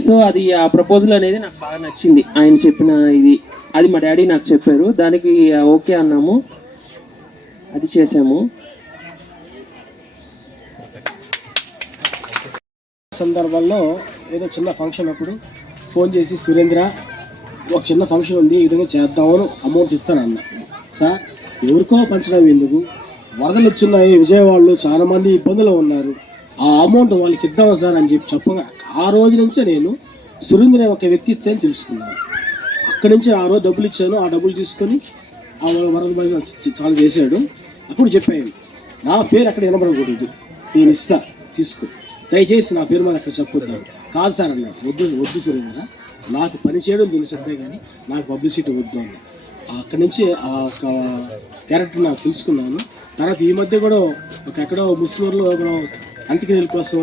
సో అది ఆ ప్రపోజల్ అనేది నాకు బాగా నచ్చింది. ఆయన చెప్పిన ఇది అది మా డాడీ నాకు చెప్పారు. దానికి ఓకే అన్నాము, అది చేసాము. సందర్భంలో ఏదో చిన్న ఫంక్షన్ అప్పుడు ఫోన్ చేసి సురేంద్ర ఒక చిన్న ఫంక్షన్ ఉంది, ఈ విధంగా చేద్దామని అమౌంట్ ఇస్తానన్న. సార్ ఎవరికో పంచడం ఎందుకు, వరదలు వచ్చినాయి విజయవాడలో, చాలామంది ఇబ్బందులు ఉన్నారు, ఆ అమౌంట్ వాళ్ళకి ఇద్దామా సార్ అని చెప్పగా ఆ రోజు నుంచే నేను సురేంద్ర ఒక వ్యక్తిత్వం అని తెలుసుకున్నాను. అక్కడి నుంచి ఆ రోజు డబ్బులు ఇచ్చాను. ఆ డబ్బులు తీసుకొని ఆ వరద చాలా చేశాడు. అప్పుడు చెప్పాను నా పేరు అక్కడ వినబడకూడదు, నేను ఇస్తా తీసుకో, దయచేసి నా పేరు మరి అక్కడ చెప్పొద్దు. కాదు సార్ అన్నాడు. వద్దు సురేంద్ర, నాకు పని చేయడం తెలుసుంటే కానీ నాకు పబ్లిసిటీ వద్దు అని. అక్కడి నుంచి ఆ క్యారెక్టర్ నాకు తెలుసుకున్నాను. తర్వాత ఈ మధ్య కూడా ఎక్కడో ముస్లింలో అంత్యక్రియల కోసం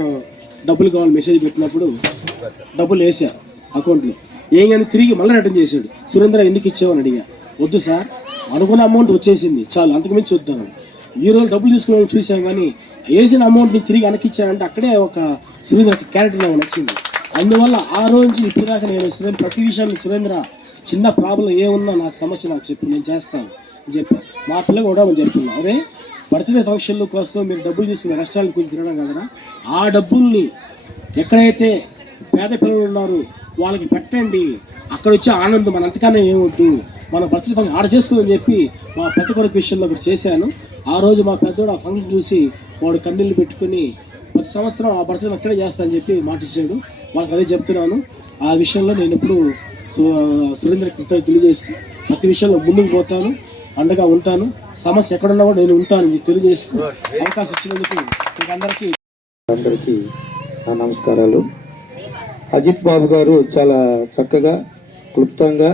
డబ్బులు కావాలి మెసేజ్ పెట్టినప్పుడు డబ్బులు వేసా అకౌంట్లో. ఏం కానీ తిరిగి మళ్ళీ రిటర్న్ చేశాడు. సురేంద్ర ఎందుకు ఇచ్చావని అడిగా. వద్దు సార్, అనుకున్న అమౌంట్ వచ్చేసింది చాలు, అంతకుమించి వద్దాను. ఈ రోజు డబ్బులు తీసుకుని చూసాం కానీ వేసిన అమౌంట్ని తిరిగి వెనక్కిచ్చానంటే అక్కడే ఒక సురేంద్ర క్యారెక్టర్ నాకు నచ్చింది. అందువల్ల ఆ రోజు నుంచి ఇప్పుడు దాకా నేను సురేంద్ర ప్రతి విషయంలో సురేంద్ర చిన్న ప్రాబ్లం ఏమున్నా నాకు సమస్య నాకు చెప్పు, నేను చేస్తాను అని చెప్పాను. మా పిల్లలు కూడా నేను చెప్తున్నా, అరే బర్త్డే ఫంక్షన్ల కోసం మీరు డబ్బులు తీసుకుని రెస్టారెంట్ కొంచెం తినడం కదరా, ఆ డబ్బుల్ని ఎక్కడైతే పేద పిల్లలు ఉన్నారో వాళ్ళకి పెట్టండి, అక్కడ వచ్చే ఆనందం మన అంతకన్నా ఏమవుద్దు, మన బర్త్డే ఫంక్షన్ ఆర్డర్ చేసుకుందని చెప్పి మా పెద్ద కొడుకు విషయంలో ఒకటి చేశాను. ఆ రోజు మా పెద్దోడు ఆ ఫంక్షన్ చూసి వాడు కన్నీళ్ళు పెట్టుకుని ప్రతి సంవత్సరం ఆ బర్త్డే అక్కడే చేస్తానని చెప్పి మాట ఇచ్చాడు. వాళ్ళకి అదే చెప్తున్నాను. ఆ విషయంలో నేను ఎప్పుడు సురేంద్ర కృతజ్ఞతలు తెలియజేసి ప్రతి విషయంలో ముందుకు పోతాను, అండగా ఉంటాను, సమస్య ఎక్కడున్నా కూడా నేను ఉంటాను తెలియజేస్తూ అవకాశం ఇచ్చినందుకు అందరికీ నా నమస్కారాలు. అజిత్ బాబు గారు చాలా చక్కగా క్లుప్తంగా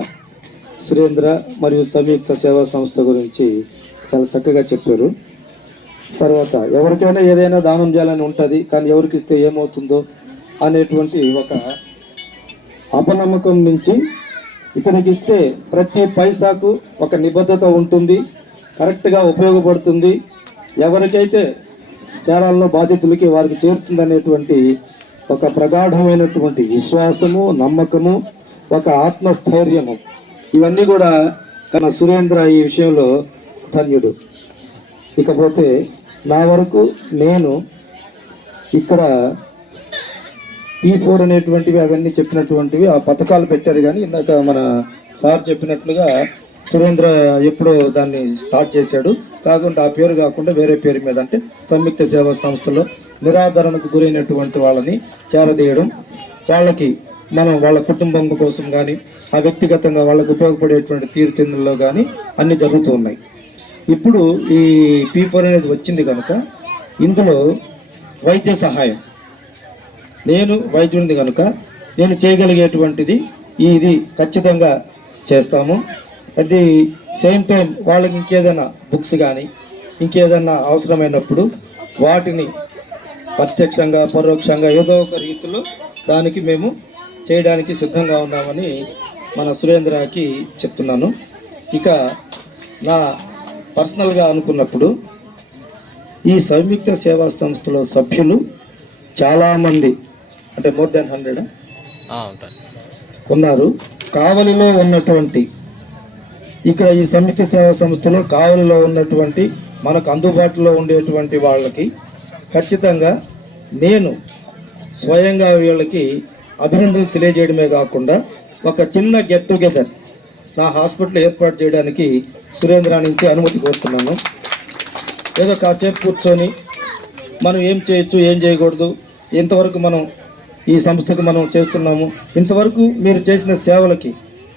సురేంద్ర మరియు సంయుక్త సేవా సంస్థ గురించి చాలా చక్కగా చెప్పారు. తర్వాత ఎవరికైనా ఏదైనా దానం చేయాలని ఉంటుంది, కానీ ఎవరికి ఇస్తే ఏమవుతుందో అనేటువంటి ఒక అపనమ్మకం నుంచి ఇతనికి ఇస్తే ప్రతి పైసాకు ఒక నిబద్ధత ఉంటుంది, కరెక్ట్గా ఉపయోగపడుతుంది, ఎవరికైతే చేరాలలో బాధితులకి వారికి చేరుతుందనేటువంటి ఒక ప్రగాఢమైనటువంటి విశ్వాసము, నమ్మకము, ఒక ఆత్మస్థైర్యము, ఇవన్నీ కూడా కన్నా సురేంద్ర ఈ విషయంలో ధన్యుడు. ఇకపోతే నా వరకు నేను ఇక్కడ P4 అనేటువంటివి అవన్నీ చెప్పినటువంటివి ఆ పథకాలు పెట్టారు. కానీ ఇందాక మన సార్ చెప్పినట్లుగా సురేంద్ర ఎప్పుడో దాన్ని స్టార్ట్ చేశాడు. కాకుండా ఆ పేరు కాకుండా వేరే పేరు మీద, అంటే సంయుక్త సేవా సంస్థలో నిరాదరణకు గురైనటువంటి వాళ్ళని చేరదీయడం, వాళ్ళకి మనం వాళ్ళ కుటుంబం కోసం కానీ ఆ వ్యక్తిగతంగా వాళ్ళకు ఉపయోగపడేటువంటి తీరుతెన్నుల్లో కానీ అన్నీ జరుగుతూ ఉన్నాయి. ఇప్పుడు ఈ P4 అనేది వచ్చింది కనుక ఇందులో వైద్య సహాయం, నేను వైద్యుడిని కనుక నేను చేయగలిగేటువంటిది ఇది ఖచ్చితంగా చేస్తాము. అట్ ది సేమ్ టైం వాళ్ళకి ఇంకేదైనా బుక్స్ కానీ ఇంకేదైనా అవసరమైనప్పుడు వాటిని ప్రత్యక్షంగా పరోక్షంగా ఏదో ఒక రీతిలో దానికి మేము చేయడానికి సిద్ధంగా ఉన్నామని మన సురేంద్రకి చెప్తున్నాను. ఇక నా పర్సనల్గా అనుకున్నప్పుడు ఈ సంయుక్త సేవా సంస్థలో సభ్యులు చాలామంది, అంటే మోర్ దాన్ 100 ఉన్నారు. కావలిలో ఉన్నటువంటి, ఇక్కడ ఈ సంయుక్త సేవా సంస్థలో కావలిలో ఉన్నటువంటి మనకు అందుబాటులో ఉండేటువంటి వాళ్ళకి ఖచ్చితంగా నేను స్వయంగా వీళ్ళకి అభినందనలు తెలియజేయడమే కాకుండా ఒక చిన్న గెట్ టుగెదర్ నా హాస్పిటల్ ఏర్పాటు చేయడానికి సురేంద్ర నుంచి అనుమతి కోరుతున్నాను. ఏదో కాసేపు కూర్చొని మనం ఏం చేయొచ్చు, ఏం చేయకూడదు, ఎంతవరకు మనం ఈ సంస్థకు మనం చేస్తున్నాము, ఇంతవరకు మీరు చేసిన సేవలకి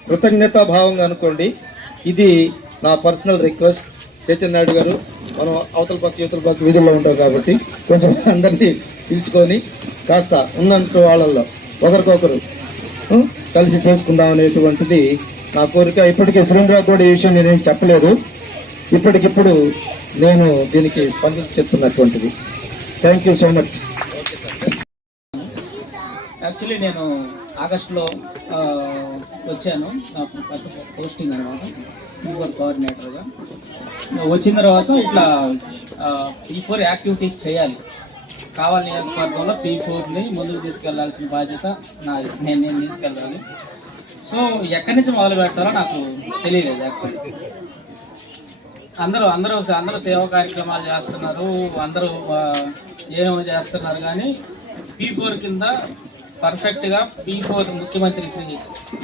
కృతజ్ఞతాభావంగా అనుకోండి. ఇది నా పర్సనల్ రిక్వెస్ట్. చైతన్య నాయుడు గారు, మనం అవతల పక్క యువతల పక్క వీధుల్లో ఉంటాం కాబట్టి కొంచెం అందరినీ పిలుచుకొని కాస్త ఉన్నట్టు వాళ్ళల్లో ఒకరికొకరు కలిసి చేసుకుందాం అనేటువంటిది నా కోరిక. ఇప్పటికే సురేంద్ర కూడా ఈ విషయం నేనేం చెప్పలేదు, ఇప్పటికిప్పుడు నేను దీనికి స్పందించి చెప్తున్నటువంటిది. Thank you so much. Actually నేను ఆగస్టులో వచ్చాను, నాకు ఫస్ట్ పోస్టింగ్ అనమాట, P4 కోఆర్డినేటర్గా. వచ్చిన తర్వాత ఇట్లా P4 యాక్టివిటీస్ చేయాలి, కావాలి నియోజకవర్గంలో P4ని ముందుకు తీసుకెళ్లాల్సిన బాధ్యత నాది, నేను తీసుకెళ్ళాలి. సో ఎక్కడి నుంచి మొదలు పెడతారో నాకు తెలియలేదు. యాక్చువల్లీ అందరూ సేవా కార్యక్రమాలు చేస్తున్నారు, అందరూ ఏమేమో చేస్తున్నారు, కానీ P4 కింద పర్ఫెక్ట్గా P4 ముఖ్యమంత్రి శ్రీ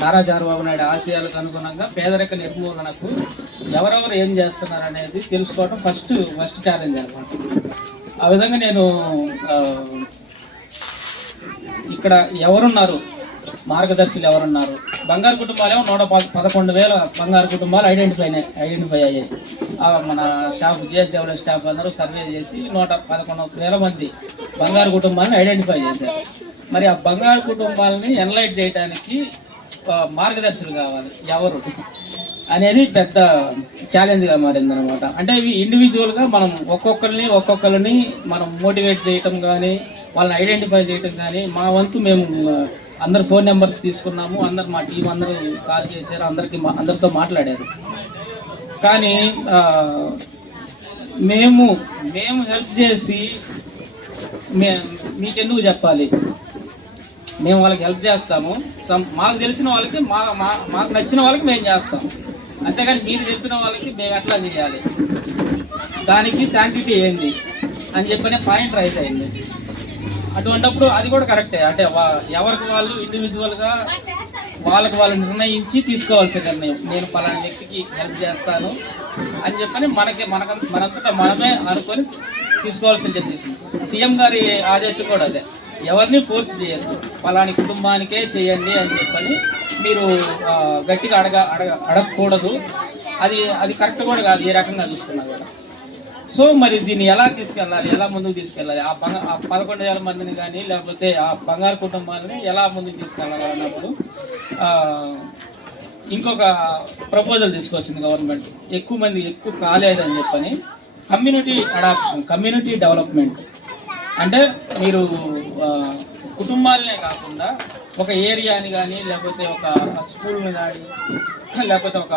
నారా చంద్రబాబు నాయుడు ఆశయాలకు అనుగుణంగా పేదరిక నిర్మూలనకు ఎవరెవరు ఏం చేస్తున్నారు అనేది తెలుసుకోవడం ఫస్ట్ ఛాలెంజ్ అనమాట. ఆ విధంగా నేను ఇక్కడ ఎవరున్నారు, మార్గదర్శులు ఎవరున్నారు, బంగారు కుటుంబాలేమో 111,000 బంగారు కుటుంబాలు ఐడెంటిఫై అయ్యాయి. మన స్టాఫ్ GSW స్టాఫ్ అందరూ సర్వే చేసి 111,000 మంది బంగారు కుటుంబాలను ఐడెంటిఫై చేశారు. మరి ఆ బంగారు కుటుంబాలని ఎన్లైట్ చేయడానికి మార్గదర్శులు కావాలి, ఎవరు అనేది పెద్ద ఛాలెంజ్గా మారిందనమాట. అంటే ఇవి ఇండివిజువల్గా మనం ఒక్కొక్కరిని మనం మోటివేట్ చేయటం కానీ వాళ్ళని ఐడెంటిఫై చేయటం కానీ, మా వంతు మేము అందరు ఫోన్ నెంబర్స్ తీసుకున్నాము, మా టీం అందరూ కాల్ చేశారు, అందరితో మాట్లాడారు. కానీ మేము హెల్ప్ చేసి మీకెందుకు చెప్పాలి, మేము వాళ్ళకి హెల్ప్ చేస్తాము, మాకు తెలిసిన వాళ్ళకి మాకు నచ్చిన వాళ్ళకి మేము చేస్తాము, అంతేగాని మీరు చెప్పిన వాళ్ళకి మేము ఎట్లా చేయాలి, దానికి శాంటిటీ ఏంటి అని చెప్పనే పాయింట్ రైజ్ అయింది. అటువంటిప్పుడు అది కూడా కరెక్టే, అంటే ఎవరికి వాళ్ళు ఇండివిజువల్గా వాళ్ళకి వాళ్ళు నిర్ణయించి తీసుకోవాల్సిన నిర్ణయం, నేను పలానా వ్యక్తికి హెల్ప్ చేస్తాను అని చెప్పని మనంతటా మనమే అనుకొని తీసుకోవాల్సిన డెసిషన్. సీఎం గారి ఆదేశం కూడా అదే, ఎవరిని ఫోర్స్ చేయొద్దు, పలాని కుటుంబానికే చేయండి అని చెప్పని మీరు గట్టిగా అడగకూడదు. అది కరెక్ట్ కూడా కాదు ఏ రకంగా చూసుకున్నా కూడా. సో మరి దీన్ని ఎలా తీసుకెళ్ళాలి, ఎలా ముందుకు తీసుకెళ్ళాలి, ఆ 11,000 మందిని కానీ లేకపోతే ఆ బంగారు కుటుంబాలని ఎలా ముందుకు తీసుకెళ్ళాలి అన్నప్పుడు ఇంకొక ప్రపోజల్ తీసుకొచ్చింది గవర్నమెంట్. ఎక్కువ కాలేదని చెప్పని కమ్యూనిటీ అడాప్షన్, కమ్యూనిటీ డెవలప్మెంట్. అంటే మీరు కుటుంబాలనే కాకుండా ఒక ఏరియాని కానీ లేకపోతే ఒక స్కూల్ని కానీ లేకపోతే ఒక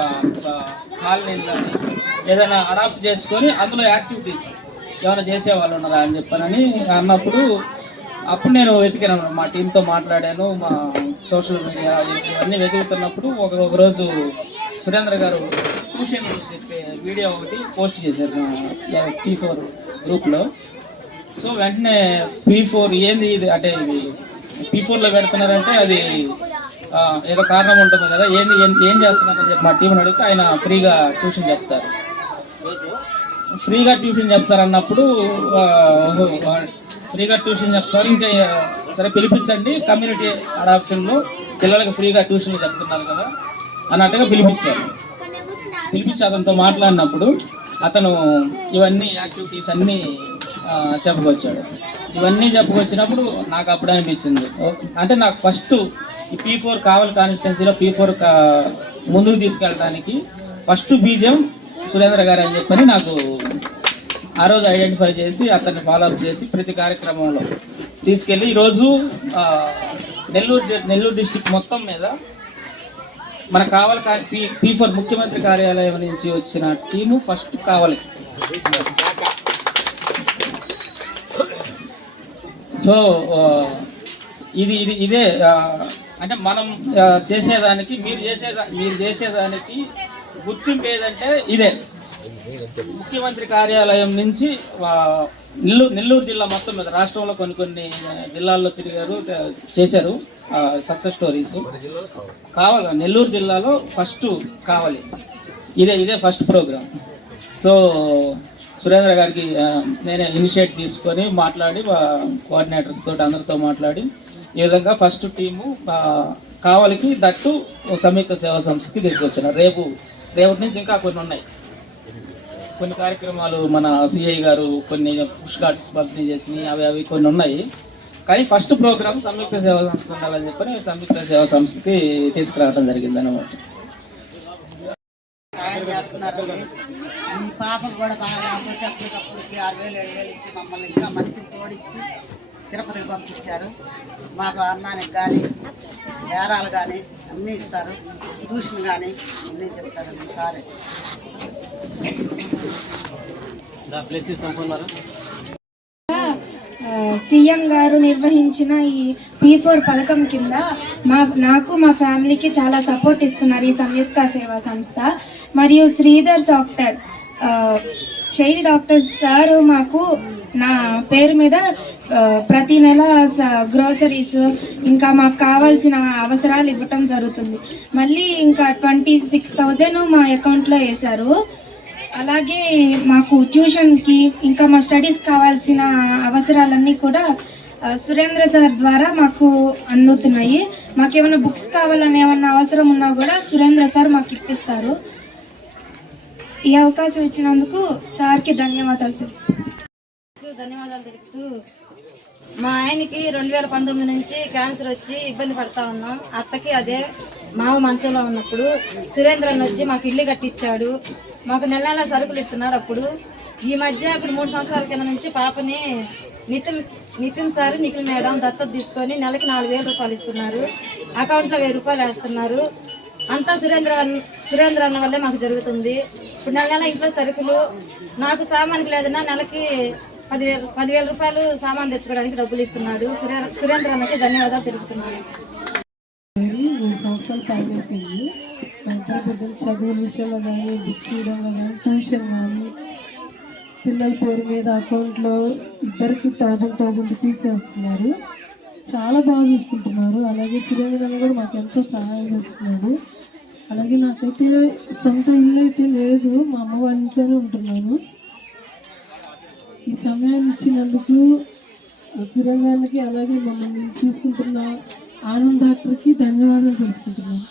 కాలనీని కానీ ఏదైనా అడాప్ట్ చేసుకొని అందులో యాక్టివిటీస్ ఏమైనా చేసేవాళ్ళు ఉన్నారా అని చెప్పానని అన్నప్పుడు అప్పుడు నేను వెతికాను, మా టీంతో మాట్లాడాను, మా సోషల్ మీడియా ఇవన్నీ వెతుకుతున్నప్పుడు ఒకరోజు సురేంద్ర గారు ట్యూషన్ చెప్పే వీడియో ఒకటి పోస్ట్ చేశారు P4 గ్రూప్లో. సో వెంటనే P4 ఏంది ఇది అంటే ఇది P4లో పెడుతున్నారంటే అది ఏదో కారణం ఉంటుంది కదా, ఏం చేస్తున్నారని చెప్పి మా టీంని అడిగితే ఆయన ఫ్రీగా ట్యూషన్ చెప్తారు. ఫ్రీగా ట్యూషన్ చెప్తారన్నప్పుడు ఫ్రీగా ట్యూషన్ చెప్తారు, ఇంకా సరే పిలిపించండి, కమ్యూనిటీ అడాప్షన్లో పిల్లలకి ఫ్రీగా ట్యూషన్లు చెప్తున్నారు కదా అన్నట్టుగా పిలిపించారు. పిలిపించి అతనితో మాట్లాడినప్పుడు అతను ఇవన్నీ యాక్టివిటీస్ అన్నీ చెప్పుకొచ్చాడు. ఇవన్నీ చెప్పుకొచ్చినప్పుడు నాకు అప్పుడు అనిపించింది, అంటే నాకు ఫస్ట్ ఈ P4 కావలి కాన్స్టిట్యున్సీలో P4 ముందుకు తీసుకెళ్ళడానికి ఫస్ట్ బీజం సురేంద్ర గారు అని చెప్పని నాకు ఆ రోజు ఐడెంటిఫై చేసి అతన్ని ఫాలోఅప్ చేసి ప్రతి కార్యక్రమంలో తీసుకెళ్ళి ఈరోజు నెల్లూరు డిస్టిక్ మొత్తం మీద మన కావలి P4 ముఖ్యమంత్రి కార్యాలయం నుంచి వచ్చిన టీము ఫస్ట్ కావాలి. సో ఇదే అంటే మనం చేసేదానికి మీరు చేసేదానికి గుర్తింపు ఏదంటే ఇదే. ముఖ్యమంత్రి కార్యాలయం నుంచి నెల్లూరు జిల్లా మొత్తం మీద రాష్ట్రంలో కొన్ని జిల్లాల్లో తిరిగారు, చేశారు సక్సెస్ స్టోరీస్. కావాలి నెల్లూరు జిల్లాలో ఫస్ట్ కావాలి, ఇదే ఫస్ట్ ప్రోగ్రామ్. సో సురేంద్ర గారికి నేనే ఇనిషియేట్ తీసుకొని మాట్లాడి కోఆర్డినేటర్స్ తోటి అందరితో మాట్లాడి ఈ విధంగా ఫస్ట్ టీము కావలికి దట్టు సంయుక్త సేవా సంస్థకి తీసుకొచ్చాను. రేపటి నుంచి ఇంకా కొన్ని ఉన్నాయి, కొన్ని కార్యక్రమాలు మన సిఐ గారు కొన్ని పుష్ కార్డ్స్ పంపిణీ చేసినాయి, అవి కొన్ని ఉన్నాయి. కానీ ఫస్ట్ ప్రోగ్రామ్ సంయుక్త సేవా సంస్థ ఉండాలని చెప్పని సంయుక్త సేవా సంస్థకి తీసుకురావడం జరిగింది అన్నమాట. పాపకు కూడా బాగా అప్పటికప్పటికి 6,000 7,000 ఇచ్చి మమ్మల్ని ఇంకా మనిషిని తోడిచ్చి తిరుపతికి పంపించారు. మాకు అన్నానికి కానీ బేరాలు కానీ అన్నీ ఇస్తారు, ట్యూషన్ కానీ అన్నీ చెప్తారండి సారే. సీఎం గారు నిర్వహించిన ఈ P4 పథకం కింద నాకు మా ఫ్యామిలీకి చాలా సపోర్ట్ ఇస్తున్నారు ఈ సంయుక్త సేవా సంస్థ. మరియు Sridhar doctor child doctor sir మాకు నా పేరు మీద ప్రతి నెల గ్రోసరీస్ ఇంకా మాకు కావాల్సిన అవసరాలు ఇవ్వటం జరుగుతుంది. మళ్ళీ ఇంకా 26,000 మా అకౌంట్లో వేశారు. అలాగే మాకు ట్యూషన్కి ఇంకా మా స్టడీస్ కావాల్సిన అవసరాలన్నీ కూడా సురేంద్ర సార్ ద్వారా మాకు అందుతున్నాయి. మాకు ఏమైనా బుక్స్ కావాలని ఏమన్నా అవసరం ఉన్నా కూడా సురేంద్ర సార్ మాకు ఇప్పిస్తారు. ఈ అవకాశం ఇచ్చినందుకు సార్కి ధన్యవాదాలు తెలుపుతూ మా ఆయనకి 2019 నుంచి క్యాన్సర్ వచ్చి ఇబ్బంది పడతా ఉన్నాం. అత్తకి అదే మావ మంచంలో ఉన్నప్పుడు సురేంద్రన్ వచ్చి మాకు ఇల్లు కట్టించాడు, మాకు నెల నెల సరుకులు ఇస్తున్నారు. అప్పుడు ఈ మధ్య ఇప్పుడు 3 సంవత్సరాల కింద నుంచి పాపని నితిన్ సార్ నిఖిల్ మేడం దత్తత తీసుకొని నెలకి 4,000 రూపాయలు ఇస్తున్నారు, అకౌంట్లో 1,000 రూపాయలు వేస్తున్నారు. అంతా సురేంద్ర అన్న వల్లే మాకు జరుగుతుంది. ఇప్పుడు నెల నెల ఇంట్లో సరుకులు నాకు సామాన్కి లేదన్నా నెలకి 10,000 రూపాయలు సామాన్ తెచ్చుకోవడానికి డబ్బులు ఇస్తున్నాడు. సురేంద్ర అన్నకి ధన్యవాదాలు తెలుపుతున్నాను. 3 సంవత్సరాలు పైన అయిపోయింది. ఇద్దరు బిడ్డలు చదువుల విషయంలో కానీ బుక్స్ ఇవ్వడంలో కానీ ట్యూషన్ కానీ పిల్లల పేరు మీద అకౌంట్లో ఇద్దరికి 1,000 రూపీస్ వేస్తున్నారు. చాలా బాగా చూసుకుంటున్నారు. అలాగే సురేంద్ర కూడా మాకు ఎంతో సహాయం చేస్తున్నాడు. అలాగే నాకైతే సొంత ఇల్లు అయితే లేదు, మా అమ్మ వాళ్ళ ఇంట్లోనే ఉంటున్నాను. ఈ సమయాన్ని ఇచ్చినందుకు సురేంద్రకి అలాగే మమ్మల్ని చూసుకుంటున్న ఆనంద్ డాక్టర్కి ధన్యవాదాలు తెలుపుకుంటున్నాను.